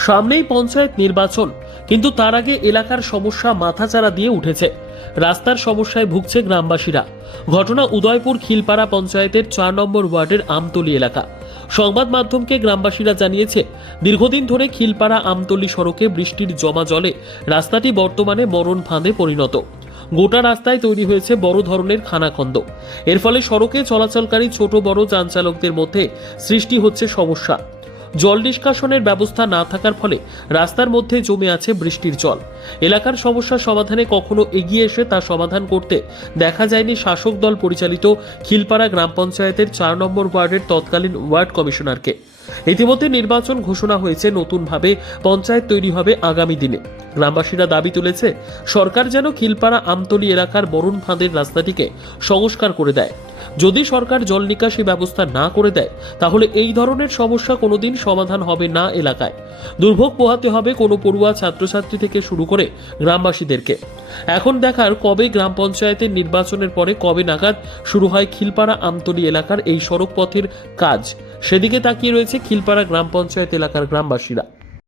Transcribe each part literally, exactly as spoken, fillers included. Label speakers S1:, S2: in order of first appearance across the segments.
S1: সামনেই পঞ্চায়েত নির্বাচন, কিন্তু তার আগে এলাকার সমস্যা মাথাচাড়া দিয়ে উঠেছে। রাস্তার সমস্যায় ভুগছে গ্রামবাসীরা। ঘটনা উদয়পুর খিলপাড়া পঞ্চায়েতের চার নম্বর ওয়ার্ডের আমতলী এলাকা। সংবাদ মাধ্যমকে গ্রামবাসীরা জানিয়েছে, দীর্ঘদিন ধরে খিলপাড়া আমতলী সড়কে বৃষ্টির জমা জলে রাস্তাটি বর্তমানে মরণ ফাঁদে পরিণত। গোটা রাস্তায় তৈরি হয়েছে বড় ধরনের খানাখন্দ। এর ফলে সড়কে চলাচলকারী ছোট বড় যান চালকদের মধ্যে সৃষ্টি হচ্ছে সমস্যা। জল নিষ্কাশনের ব্যবস্থা না থাকার ফলে রাস্তার মধ্যে জমে আছে বৃষ্টির জল। এলাকার সমস্যা সমাধানে কখনো এগিয়ে এসে তা সমাধান করতে দেখা যায়নি শাসক দল পরিচালিত খিলপাড়া গ্রাম পঞ্চায়েতের চার নম্বর ওয়ার্ডের তৎকালীন ওয়ার্ড কমিশনারকে। ইতিমধ্যে নির্বাচন ঘোষণা হয়েছে, নতুনভাবে পঞ্চায়েত তৈরি হবে আগামী দিনে। গ্রামবাসীরা দাবি তুলেছে, সরকার যেন খিলপাড়া আমতলী এলাকার বরুণ ফাঁদের রাস্তাটিকে সংস্কার করে দেয়। যদি সরকার জল নিকাশি ব্যবস্থা না করে দেয়, তাহলে এই ধরনের সমস্যা কোনোদিন সমাধান হবে না। এলাকায় দুর্ভোগ পোহাতে হবে কোনো পড়ুয়া ছাত্রছাত্রী থেকে শুরু করে গ্রামবাসীদেরকে। এখন দেখার, কবে গ্রাম পঞ্চায়েতের নির্বাচনের পরে কবে নাগাদ শুরু হয় খিলপাড়া আমতলী এলাকার এই সড়ক পথের কাজ, সেদিকে তাকিয়ে রয়েছে খিলপাড়া গ্রাম পঞ্চায়েত এলাকার গ্রামবাসীরা।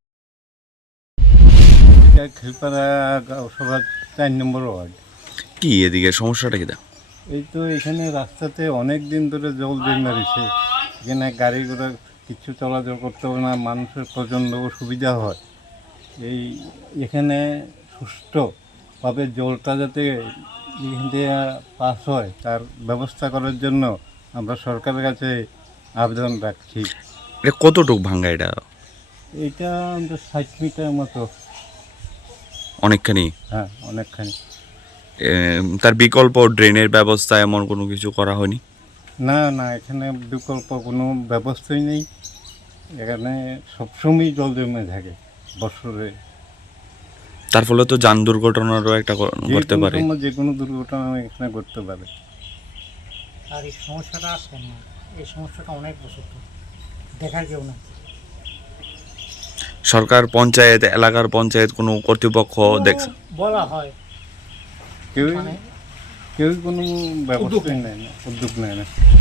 S2: খিলপাড়া সভা চার নম্বর ওয়ার্ড।
S3: কি এদিকে সমস্যাটা কি?
S2: এই তো এখানে রাস্তাতে অনেক দিন ধরে জল জমে রয়েছে। এখানে গাড়ি ঘোড়া কিছু চলাচল করতে হবে না, মানুষের প্রচণ্ড অসুবিধা হয়। এই এখানে সুষ্ঠুভাবে জলটা যাতে এখান থেকে পাস হয় তার ব্যবস্থা করার জন্য আমরা সরকারের কাছে আবেদন রাখছি।
S3: এটা কতটুকু ভাঙ্গা? এটা
S2: এইটা আমাদের ষাট মিটার মতো।
S3: অনেকখানি?
S2: হ্যাঁ, অনেকখানি।
S3: তার বিকল্প ড্রেনের ব্যবস্থা এমন কোনো কিছু করা হয়নি?
S2: না না, এখানে বিকল্প কোনো ব্যবস্থাই নেই। এখানে সবসময় জল জমে থাকে বছরে।
S3: তার ফলে তো যান দুর্ঘটনারও একটা করতে পারে,
S2: যে কোনো দুর্ঘটনা এখানে করতে পারে।
S4: আর এই সমস্যাটা আসে না, এই সমস্যাটা অনেক বছর দেখার কেউ না।
S3: সরকার, পঞ্চায়েত, এলাকার পঞ্চায়েত, কোনো কর্তৃপক্ষ দেখছে?
S4: বলা হয়,
S2: কেউ কেউ কোনো ব্যবস্থা নেয় না, উদ্যোগ নেয় না।